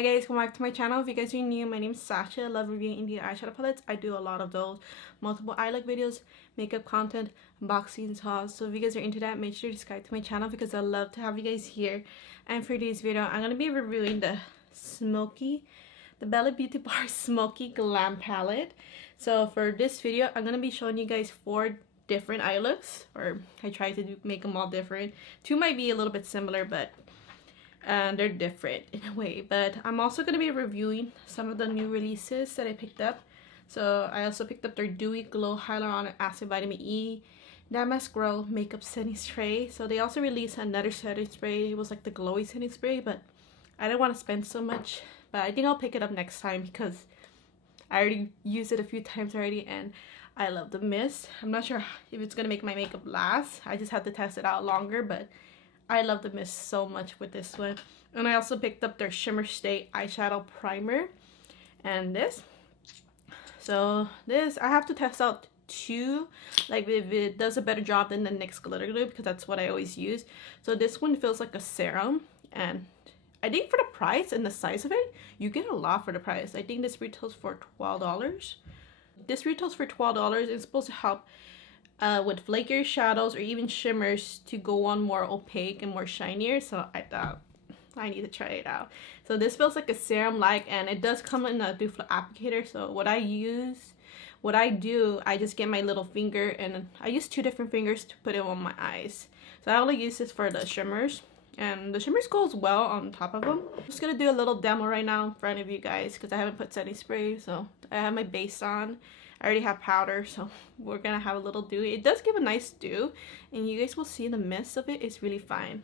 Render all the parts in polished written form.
Hi guys, welcome back to my channel. If you guys are new, my name is Sasha. I love reviewing Indian eyeshadow palettes. I do a lot of those, multiple eye look videos, makeup content, unboxings, hauls. So if you guys are into that, make sure to subscribe to my channel because I love to have you guys here. And for today's video, I'm going to be reviewing the Bella Beauty Bar Smoky Glam palette. So for this video, I'm going to be showing you guys 4 different eye looks, or I try to make them all different. 2 might be a little bit similar, but they're different in a way. But I'm also going to be reviewing some of the new releases that I picked up. So I also picked up their Dewy Glow Hyaluronic Acid Vitamin E Damask Glow Makeup Setting Spray. So they also released another setting spray. It was like the glowy setting spray, but I didn't want to spend so much. But I think I'll pick it up next time because I already used it a few times already and I love the mist. I'm not sure if it's going to make my makeup last. I just have to test it out longer, but I love the mist so much with this one. And I also picked up their Shimmer Stay Eyeshadow Primer and this. So this, I have to test out 2, like if it does a better job than the NYX Glitter Glue, because that's what I always use. So this one feels like a serum, and I think for the price and the size of it, you get a lot for the price. I think this retails for $12. This retails for $12. It's supposed to help with flakier shadows or even shimmers to go on more opaque and more shinier. So I thought I need to try it out. So this feels like a serum like, and it does come in a doe foot applicator. So what I do, I just get my little finger and I use 2 different fingers to put it on my eyes. So I only use this for the shimmers, and the shimmers goes well on top of them. I'm just gonna do a little demo right now in front of you guys because I haven't put setting spray. So I have my base on. I already have powder, so we're gonna have a little dew. It does give a nice dew, and you guys will see the mist of it is really fine.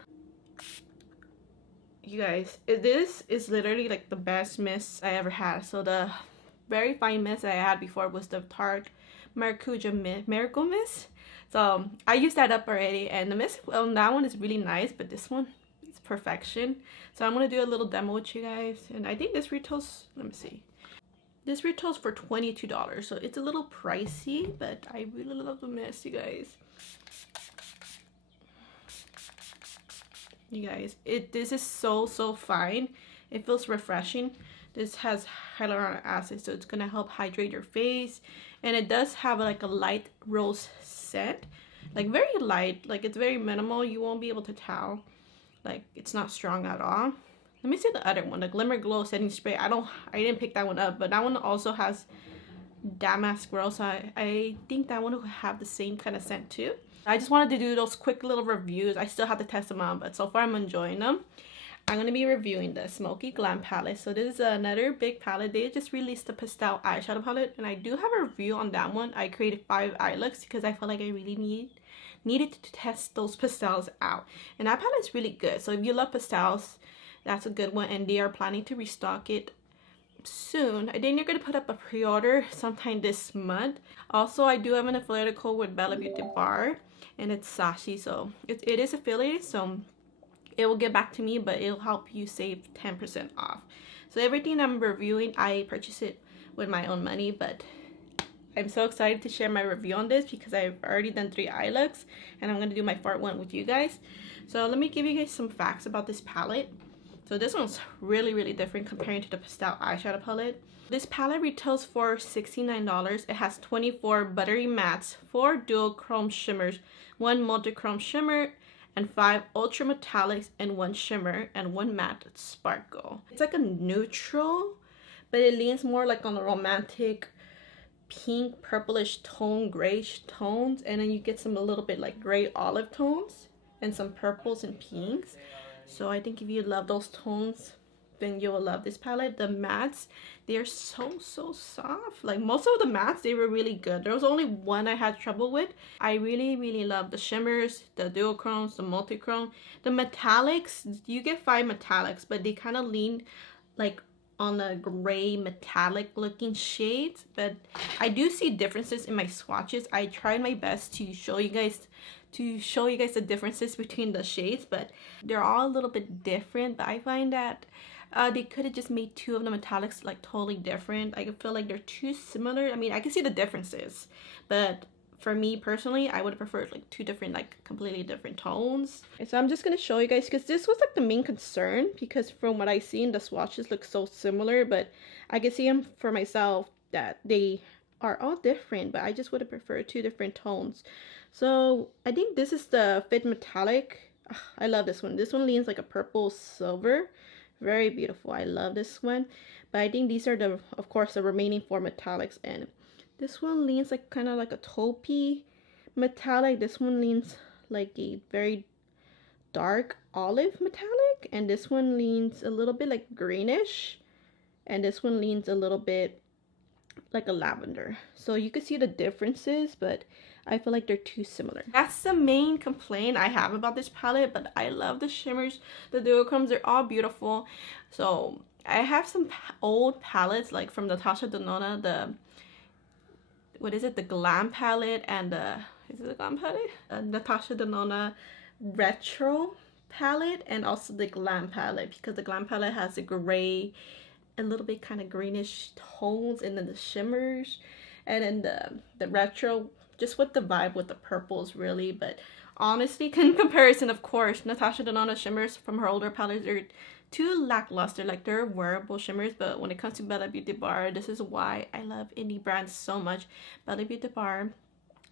You guys, this is literally like the best mist I ever had. So the very fine mist that I had before was the Tarte Maracuja Miracle Mist. So I used that up already, and the mist on that one is really nice, but this one is perfection. So I'm gonna do a little demo with you guys, and I think this retails, let me see. This retails for $22, so it's a little pricey, but I really love the mist, you guys. You guys, this is so fine. It feels refreshing. This has hyaluronic acid, so it's gonna help hydrate your face, and it does have like a light rose scent, like very light, like it's very minimal. You won't be able to tell, like it's not strong at all. Let me see the other one, the Glimmer Glow Setting Spray. I didn't pick that one up, but that one also has Damask Glow, so I think that one will have the same kind of scent too. I just wanted to do those quick little reviews. I still have to test them out, but so far I'm enjoying them. I'm going to be reviewing the Smoky Glam palette. So this is another big palette. They just released the Pastel eyeshadow palette, and I do have a review on that one. I created 5 eye looks because I felt like I really needed to test those pastels out. And that palette is really good. So if you love pastels, that's a good one, and they are planning to restock it soon. I think they're going to put up a pre-order sometime this month. Also, I do have an affiliate code with Bella Beauty Bar, and it's Sashi, so it is affiliated, so it will get back to me, but it'll help you save 10% off. So everything I'm reviewing, I purchased it with my own money, but I'm so excited to share my review on this because I've already done 3 eye looks, and I'm going to do my 4th one with you guys. So let me give you guys some facts about this palette. So this one's really different comparing to the Pastel eyeshadow palette. This palette retails for $69. It has 24 buttery mattes, 4 dual chrome shimmers, 1 multi-chrome shimmer, and 5 ultra metallics, and 1 shimmer, and 1 matte sparkle. It's like a neutral, but it leans more like on the romantic pink, purplish tone, grayish tones, and then you get some a little bit like gray olive tones and some purples and pinks. So I think if you love those tones, then you will love this palette. The mattes, they're so soft. Like most of the mattes, they were really good. There was only one I had trouble with. I really love the shimmers, the duochromes, the multichrome. The metallics, you get 5 metallics, but they kind of lean like on the gray metallic looking shades. But I do see differences in my swatches. I tried my best to show you guys the differences between the shades, but they're all a little bit different. But I find that they could have just made 2 of the metallics like totally different. I feel like they're too similar. I mean, I can see the differences, but for me personally, I would have preferred like two different, like completely different tones. And so I'm just gonna show you guys, because this was like the main concern, because from what I seen, the swatches look so similar, but I can see them for myself that they are all different, but I just would have preferred two different tones. So I think this is the Fit Metallic. Ugh, I love this one. This one leans like a purple silver. Very beautiful. I love this one. But I think these are the, of course, the remaining four metallics, and this one leans like kind of like a taupey metallic. This one leans like a very dark olive metallic, and this one leans a little bit like greenish, and this one leans a little bit like a lavender. So you can see the differences, but I feel like they're too similar. That's the main complaint I have about this palette, but I love the shimmers, the duochromes, they're all beautiful. So I have some old palettes like from Natasha Denona, the, what is it, the Glam palette, and is it the Glam palette? Natasha Denona Retro palette, and also the Glam palette, because the Glam palette has a gray, a little bit kind of greenish tones, and then the shimmers, and then the retro just with the vibe with the purples really. But honestly, in comparison, of course, Natasha Denona shimmers from her older palettes are too lackluster. Like, they're wearable shimmers, but when it comes to Bella Beauty Bar, this is why I love indie brands so much. Bella Beauty Bar,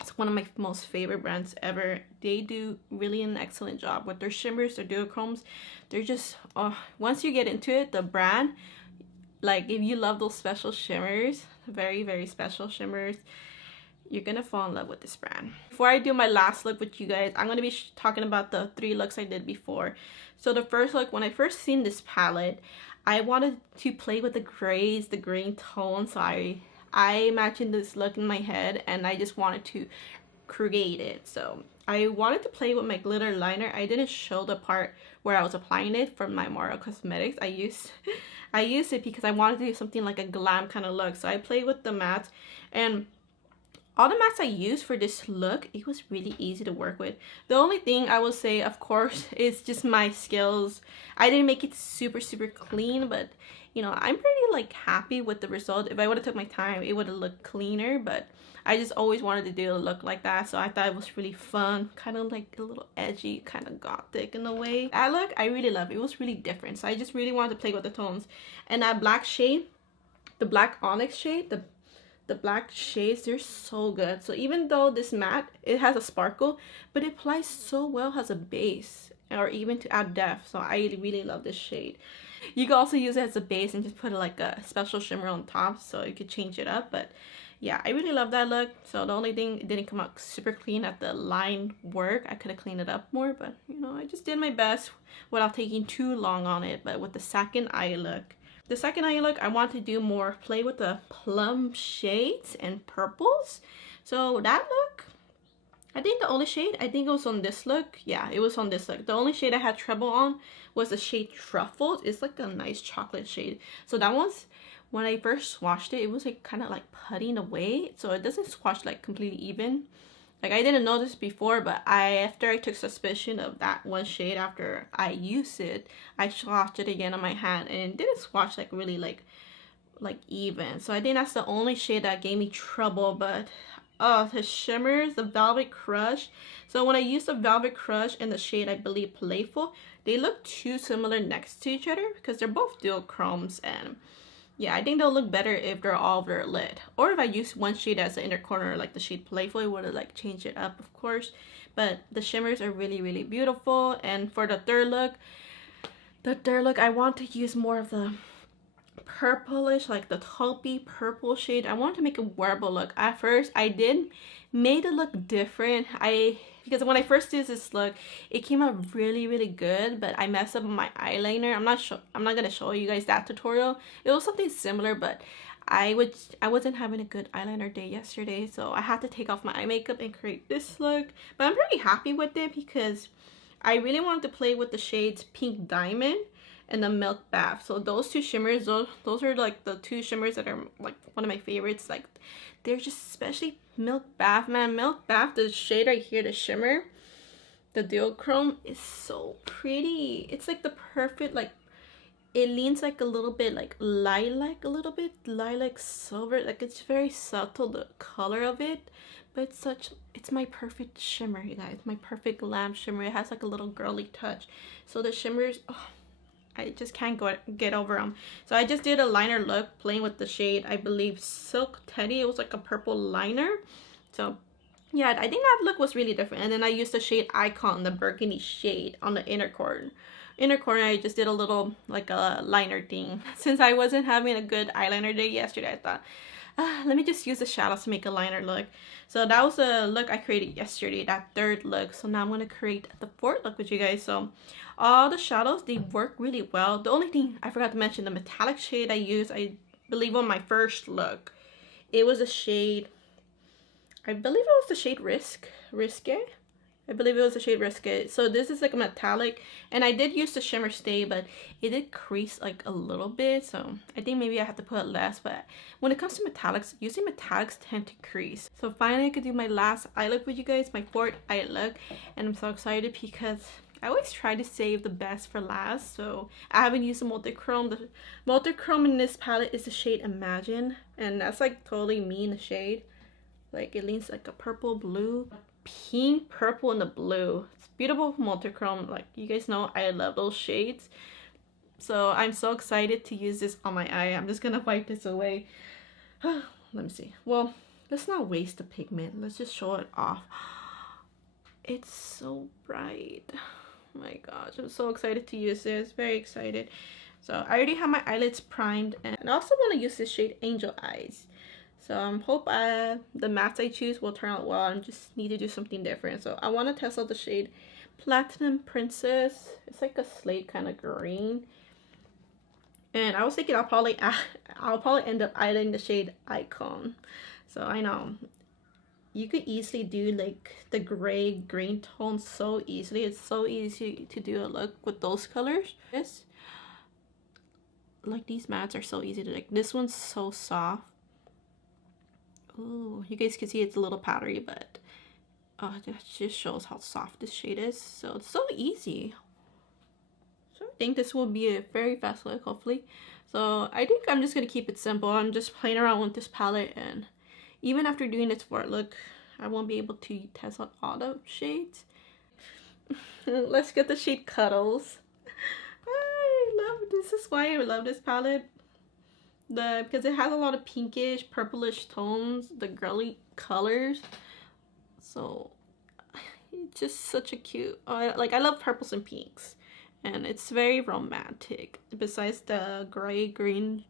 it's one of my most favorite brands ever. They do really an excellent job with their shimmers, their duochromes. They're just, oh, once you get into it, the brand, like if you love those special shimmers, very, very special shimmers, you're gonna fall in love with this brand. Before I do my last look with you guys, I'm gonna be talking about the 3 looks I did before. So the first look, when I first seen this palette, I wanted to play with the grays, the green tones. So I imagined this look in my head, and I just wanted to create it. So I wanted to play with my glitter liner. I didn't show the part where I was applying it from my Mario Cosmetics. I used it because I wanted to do something like a glam kind of look. So I played with the mattes, and all the mattes I used for this look, it was really easy to work with. The only thing I will say, of course, is just my skills. I didn't make it super, super clean, but you know, I'm pretty like happy with the result. If I would have took my time, it would have looked cleaner, but I just always wanted to do a look like that, so I thought it was really fun, kind of like a little edgy, kind of gothic in a way. That look, I really love. It was really different, so I just really wanted to play with the tones. And that black shade, the black onyx shade, the black shades, they're so good. So even though this matte, it has a sparkle, but it applies so well as a base, or even to add depth. So I really love this shade. You can also use it as a base and just put like a special shimmer on top, so you could change it up. But yeah, I really love that look. So the only thing, it didn't come out super clean at the line work. I could have cleaned it up more, but you know, I just did my best without taking too long on it. But with the second eye look, I want to do more play with the plum shades and purples. So that look, I think the only shade, I think it was on this look. Yeah, it was on this look. The only shade I had trouble on was the shade Truffles. It's like a nice chocolate shade. So that one's, when I first swatched it, it was like kind of like putting away. So it doesn't swatch like completely even. Like, I didn't know this before, but after I took suspicion of that one shade after I used it, I swatched it again on my hand, and it didn't swatch like really like even. So I think that's the only shade that gave me trouble. But oh, the shimmers, the Velvet Crush. So when I used the Velvet Crush and the shade, I believe Playful, they look too similar next to each other because they're both duochromes, and yeah, I think they'll look better if they're all very lit. Or if I use one shade as the inner corner, like the shade Playful, it would have like changed it up, of course. But the shimmers are really, really beautiful. And for the third look, I want to use more of the purplish, like the taupey purple shade. I want to make a wearable look. At first, I did made it look different. Because when I first did this look, it came out really, really good, but I messed up my eyeliner. I'm not gonna show you guys that tutorial. It was something similar, but I wasn't having a good eyeliner day yesterday, so I had to take off my eye makeup and create this look. But I'm pretty happy with it because I really wanted to play with the shades Pink Diamond and the Milk Bath. So those two shimmers, those are like the two shimmers that are like one of my favorites. Like, they're just, especially Milk Bath, man. Milk Bath, the shade right here, the shimmer, the duochrome, is so pretty. It's like the perfect, like, it leans like a little bit like lilac, lilac silver. Like, it's very subtle, the color of it, But it's my perfect shimmer, you guys. My perfect glam shimmer. It has like a little girly touch. So the shimmers, oh, I just can't get over them. So I just did a liner look playing with the shade, I believe Silk Teddy. It was like a purple liner. So yeah, I think that look was really different. And then I used the shade Icon, the burgundy shade, on the inner corner. I just did a little like a liner thing. Since I wasn't having a good eyeliner day yesterday, I thought, let me just use the shadows to make a liner look. So that was a look I created yesterday, that third look. So now I'm going to create the fourth look with you guys. So all the shadows, they work really well. The only thing I forgot to mention, the metallic shade I used, I believe on my first look, it was a shade, I believe it was the shade Risque. I believe it was the shade Risque. So this is like a metallic, and I did use the shimmer stay, but it did crease like a little bit. So I think maybe I have to put less, but when it comes to metallics, usually metallics tend to crease. So finally I could do my last eye look with you guys, my fourth eye look, and I'm so excited because I always try to save the best for last. So I haven't used the multi-chrome. The multi-chrome in this palette is the shade Imagine, and that's like totally me in the shade. Like it leans like a purple, blue, pink, purple, and the blue. It's beautiful multi-chrome. Like you guys know, I love those shades. So I'm so excited to use this on my eye. I'm just gonna wipe this away. Let me see. Well, let's not waste the pigment. Let's just show it off. It's so bright. Oh my gosh, I'm so excited to use this. Very excited. So I already have my eyelids primed, and I also want to use this shade Angel Eyes. So I hope the mattes I choose will turn out well. I just need to do something different. So I want to test out the shade Platinum Princess. It's like a slate kind of green. And I was thinking I'll probably end up eyeing the shade Icon. So I know you could easily do like the gray green tone so easily. It's so easy to do a look with those colors. Like these mattes are so easy to like. This one's so soft. Ooh, you guys can see it's a little powdery, but that just shows how soft this shade is. So it's so easy. So I think this will be a very fast look, hopefully. So I think I'm just gonna keep it simple. I'm just playing around with this palette, and even after doing this fourth look, I won't be able to test out all the shades. Let's get the shade Cuddles. This is why I love this palette. Because it has a lot of pinkish, purplish tones, the girly colors. So it's just such a cute, like I love purples and pinks, and it's very romantic. Besides the gray green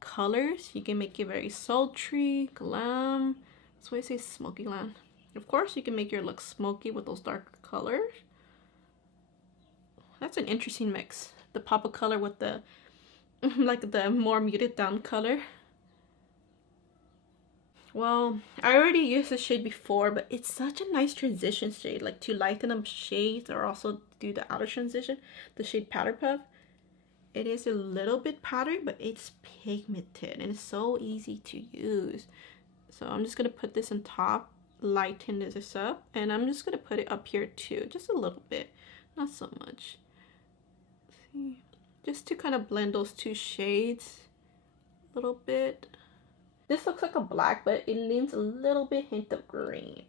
colors, you can make it very sultry, glam. That's why I say Smoky Glam. Of course, you can make your look smoky with those darker colors. That's an interesting mix. The pop of color with the like the more muted down color. Well, I already used this shade before, but it's such a nice transition shade, like to lighten up shades or also do the outer transition. The shade Powder Puff. It is a little bit powdery, but it's pigmented and it's so easy to use. So I'm just gonna put this on top, lighten this up, and I'm just gonna put it up here too, just a little bit, not so much. See, just to kind of blend those two shades a little bit. This looks like a black, but it leans a little bit hint of green.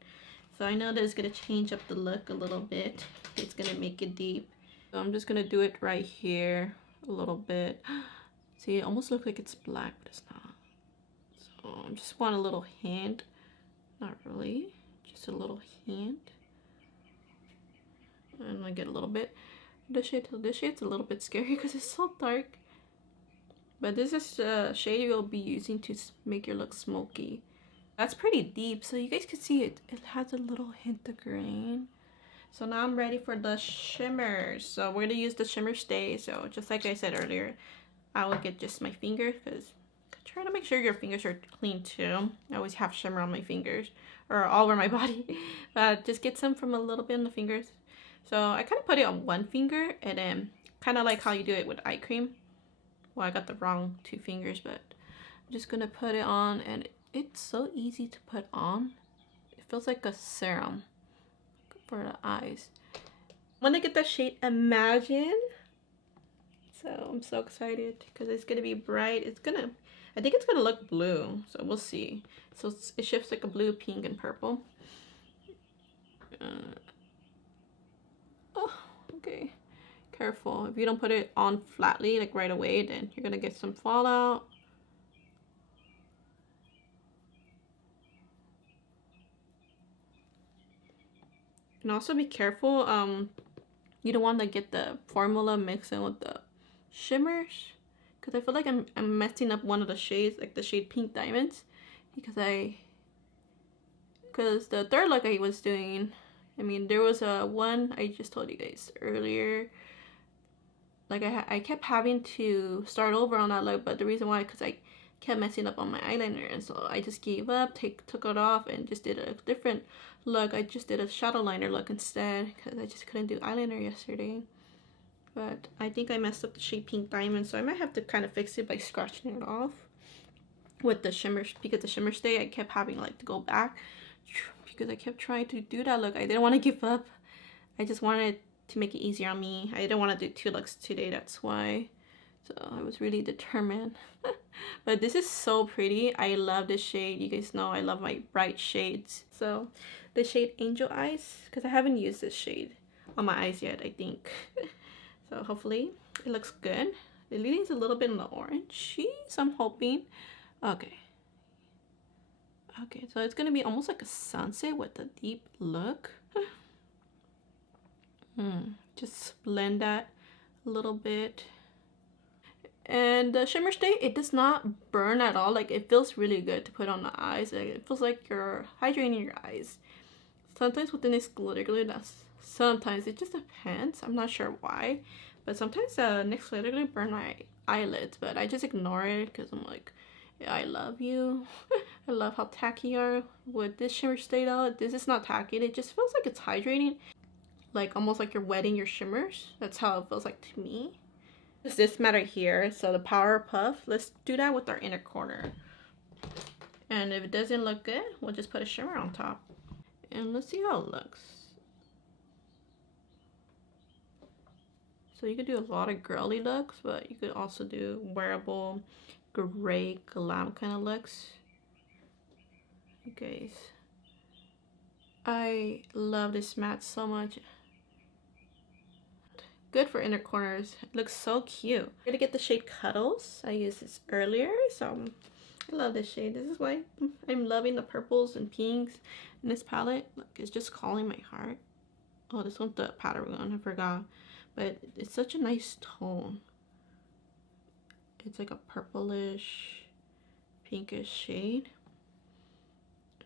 So I know that it's gonna change up the look a little bit. It's gonna make it deep. So I'm just gonna do it right here a little bit. See, it almost looks like it's black, but it's not. So I just want a little hint. Not really, just a little hint. And I get a little bit. This shade's a little bit scary because it's so dark. But this is the shade you'll be using to make your look smoky. That's pretty deep, so you guys can see it. It has a little hint of green. So now I'm ready for the shimmers. So we're gonna use the shimmer stay. So just like I said earlier, I will get just my fingers because try to make sure your fingers are clean too. I always have shimmer on my fingers or all over my body. But just get some from a little bit on the fingers. So I kind of put it on one finger and then kind of like how you do it with eye cream. Well, I got the wrong two fingers, but I'm just gonna put it on, and it's so easy to put on. It feels like a serum for the eyes. I'm gonna get the shade Imagine. It's So I'm so excited because it's gonna be bright. I think it's gonna look blue, so we'll see. So it shifts like a blue, pink, and purple. Oh, okay. Careful. If you don't put it on flatly, like right away, then you're gonna get some fallout. And also be careful. You don't want to get the formula mixed in with the shimmers, because I feel like I'm messing up one of the shades, like the shade Pink Diamonds, because the third look I was doing, I mean, there was a one I just told you guys earlier. Like I kept having to start over on that look, but the reason why, because I kept messing up on my eyeliner, and so I just gave up, took it off, and just did a different look. I just did a shadow liner look instead, because I just couldn't do eyeliner yesterday. But I think I messed up the shade Pink Diamond, so I might have to kind of fix it by scratching it off with the shimmers, because the shimmer stay I kept having like to go back because I kept trying to do that look. I didn't want to give up. I just wanted to make it easier on me. I didn't want to do 2 looks today, that's why. So I was really determined. But this is so pretty. I love this shade. You guys know I love my bright shades. So the shade Angel Eyes, because I haven't used this shade on my eyes yet, I think. So hopefully it looks good. The leading's a little bit in the orange, so I'm hoping. Okay, so it's gonna be almost like a sunset with a deep look. Just blend that a little bit. And the shimmer stay, it does not burn at all. Like, it feels really good to put on the eyes. Like, it feels like you're hydrating your eyes. Sometimes with this glitter glue, sometimes it just depends. I'm not sure why, but sometimes NYX glitter glue burn my eyelids, but I just ignore it because I'm like, yeah, I love you. I love how tacky you are. With this shimmer stay though, this is not tacky. It just feels like it's hydrating, like almost like you're wetting your shimmers. That's how it feels like to me. It's this matter here, so the Power Puff, let's do that with our inner corner. And if it doesn't look good, we'll just put a shimmer on top. And let's see how it looks. So you could do a lot of girly looks, but you could also do wearable, gray, glam kind of looks. You guys, I love this matte so much. Good for inner corners. It looks so cute. I'm gonna get the shade Cuddles. I used this earlier, so I love this shade. This is why I'm loving the purples and pinks in this palette. Look, it's just calling my heart. Oh, this one's the powder one, I forgot. But it's such a nice tone. It's like a purplish, pinkish shade.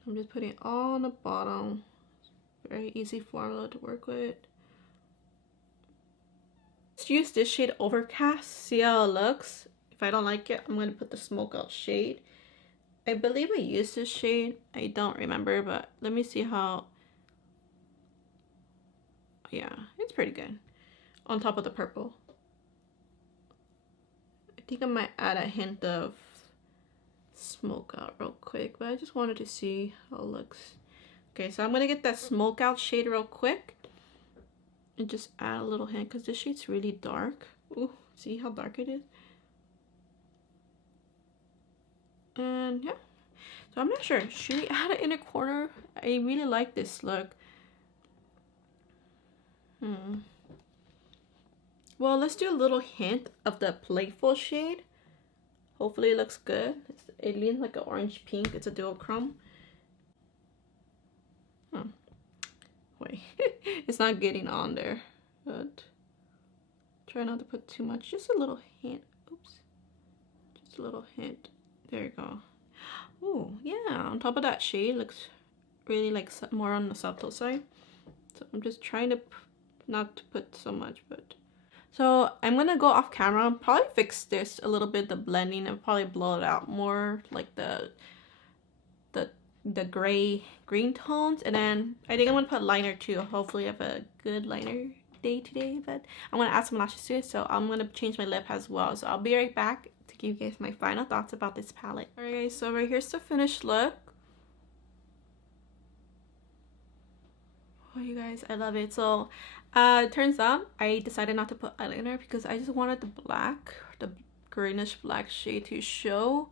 I'm just putting it all on the bottom. Very easy formula to work with. Let's use this shade Overcast. See how it looks. If I don't like it, I'm going to put the Smoke Out shade. I believe I used this shade. I don't remember, but let me see how. Yeah, it's pretty good. On top of the purple. I think I might add a hint of Smoke Out real quick, but I just wanted to see how it looks. Okay, so I'm going to get that Smoke Out shade real quick. And just add a little hint, because this shade's really dark. Ooh, see how dark it is? And yeah, so I'm not sure. Should we add an inner corner? I really like this look. Well, let's do a little hint of the Playful shade. Hopefully it looks good. It leans like an orange pink. It's a duochrome. Wait, it's not getting on there, but try not to put too much. Just a little hint. Oops, just a little hint. There you go. Oh yeah, on top of that shade, looks really like more on the subtle side. So I'm just trying to not to put so much, but so I'm gonna go off camera, probably fix this a little bit, the blending, and probably blow it out more, like the gray green tones. And then I think I'm gonna put liner too. Hopefully I have a good liner day today, but I'm gonna add some lashes to it, so I'm gonna change my lip as well. So I'll be right back to give you guys my final thoughts about this palette. Alright guys, so right here's the finished look. beautiful, you guys. I love it. So it turns out I decided not to put eyeliner because I just wanted the greenish black shade to show.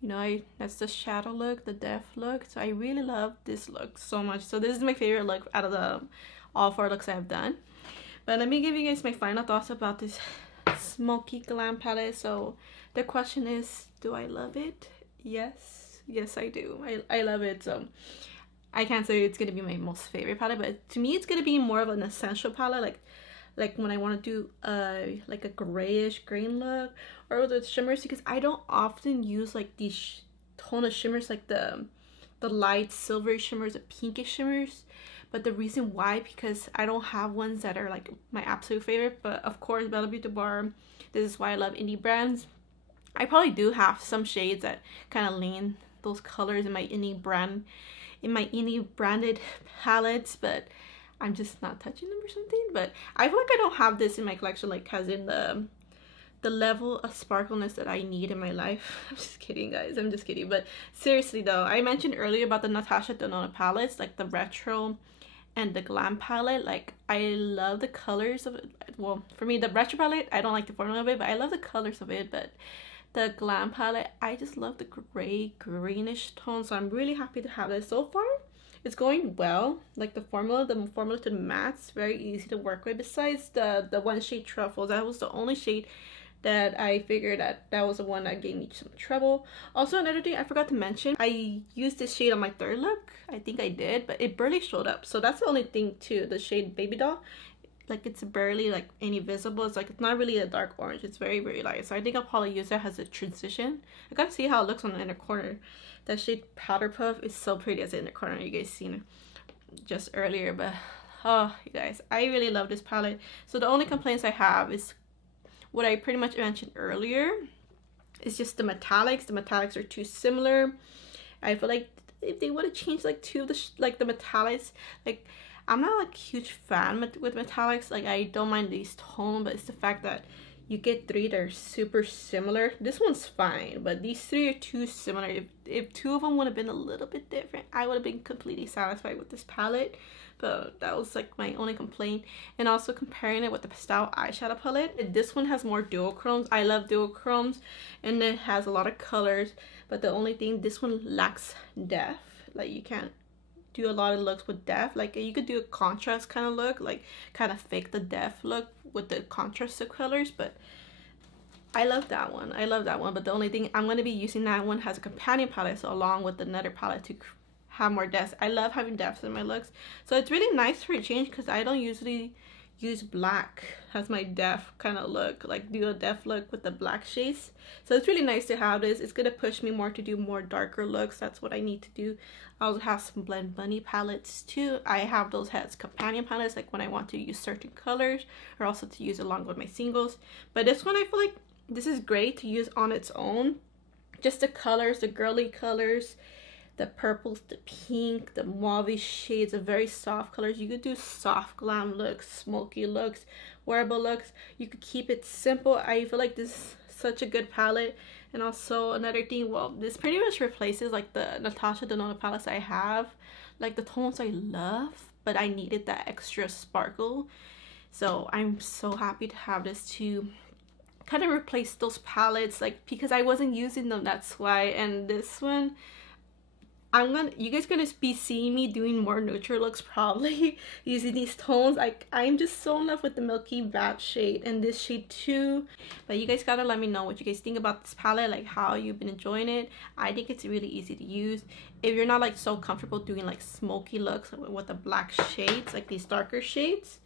You know, that's the shadow look, the depth look. So I really love this look so much. So this is my favorite look out of the all 4 looks I've done. But let me give you guys my final thoughts about this Smoky Glam palette. So the question is, do I love it? Yes I do. I love it. So I can't say it's gonna be my most favorite palette, but to me it's gonna be more of an essential palette, like when I want to do like a grayish green look, or with the shimmers, because I don't often use like these tone of shimmers, like the light silvery shimmers, the pinkish shimmers. But the reason why, because I don't have ones that are like my absolute favorite. But of course, Bella Beauty Bar, this is why I love indie brands. I probably do have some shades that kind of lean those colors in my indie branded palettes, but I'm just not touching them or something. But I feel like I don't have this in my collection, like, cause in the level of sparkleness that I need in my life. I'm just kidding, guys. I'm just kidding. But seriously though, I mentioned earlier about the Natasha Denona palettes, like the retro and the glam palette. Like, I love the colors of it. Well, for me, the retro palette, I don't like the formula of it, but I love the colors of it. But the glam palette, I just love the gray greenish tone. So I'm really happy to have this. So far it's going well. Like the formula to the mattes, very easy to work with. Besides the one shade Truffles, that was the only shade that I figured that was the one that gave me some trouble. Also, another thing I forgot to mention, I used this shade on my 3rd look. I think I did, but it barely showed up. So that's the only thing too. The shade Baby Doll, like, it's barely like any visible. It's like, it's not really a dark orange. It's very, very light. So I think I'll probably use that as a transition. I gotta see how it looks on the inner corner. That shade Powder Puff is so pretty as the inner corner. You guys seen it just earlier, but oh, you guys, I really love this palette. So the only complaints I have is what I pretty much mentioned earlier. It's just the metallics. The metallics are too similar. I feel like if they would have changed like two of the the metallics, like, I'm not like a huge fan with metallics. Like, I don't mind these tones, but it's the fact that you get 3 that are super similar. This one's fine, but these 3 are too similar. If 2 of them would have been a little bit different, I would have been completely satisfied with this palette. But that was like my only complaint. And also comparing it with the Pastel eyeshadow palette, this one has more duochromes. I love duochromes, and it has a lot of colors. But the only thing, this one lacks depth. Like, you can't do a lot of looks with depth. Like, you could do a contrast kind of look, like kind of fake the depth look with the contrast of colors. But I love that one. I love that one. But the only thing, I'm going to be using that one as a companion palette, so along with another palette to have more depth. I love having depth in my looks, so it's really nice for a change, because I don't usually use black as my depth kind of look, like do a depth look with the black shades. So it's really nice to have this. It's gonna push me more to do more darker looks. That's what I need to do. I also have some Blend Bunny palettes too. I have those as companion palettes, like when I want to use certain colors, or also to use along with my singles. But this one, I feel like this is great to use on its own. Just the colors, the girly colors, the purples, the pink, the mauve shades, of very soft colors. You could do soft glam looks, smoky looks, wearable looks. You could keep it simple. I feel like this is such a good palette. And also another thing, well, this pretty much replaces like the Natasha Denona palettes I have. Like, the tones I love, but I needed that extra sparkle. So I'm so happy to have this to kind of replace those palettes, like, because I wasn't using them, that's why. And this one, you guys gonna be seeing me doing more neutral looks probably using these tones. Like, I'm just so in love with the Milky Vat shade and this shade too. But you guys gotta let me know what you guys think about this palette, like how you've been enjoying it. I think it's really easy to use. If you're not like so comfortable doing like smoky looks with the black shades, like these darker shades,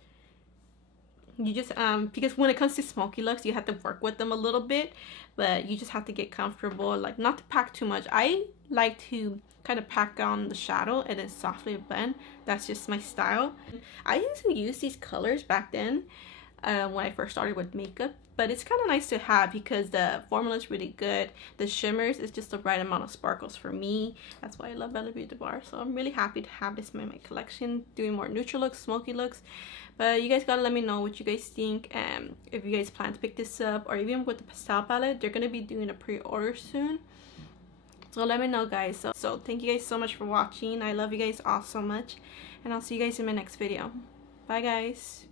you just because when it comes to smoky looks, you have to work with them a little bit, but you just have to get comfortable, like not to pack too much. I like to kind of pack on the shadow and then softly blend. That's just my style. I used to use these colors back then when I first started with makeup, but it's kind of nice to have because the formula is really good. The shimmers is just the right amount of sparkles for me. That's why I love Bella Beauty Bar. So I'm really happy to have this in my collection, doing more neutral looks, smoky looks. But you guys gotta let me know what you guys think, and if you guys plan to pick this up, or even with the Pastel palette, they're gonna be doing a pre-order soon. So let me know, guys. So thank you guys so much for watching. I love you guys all so much, and I'll see you guys in my next video. Bye guys.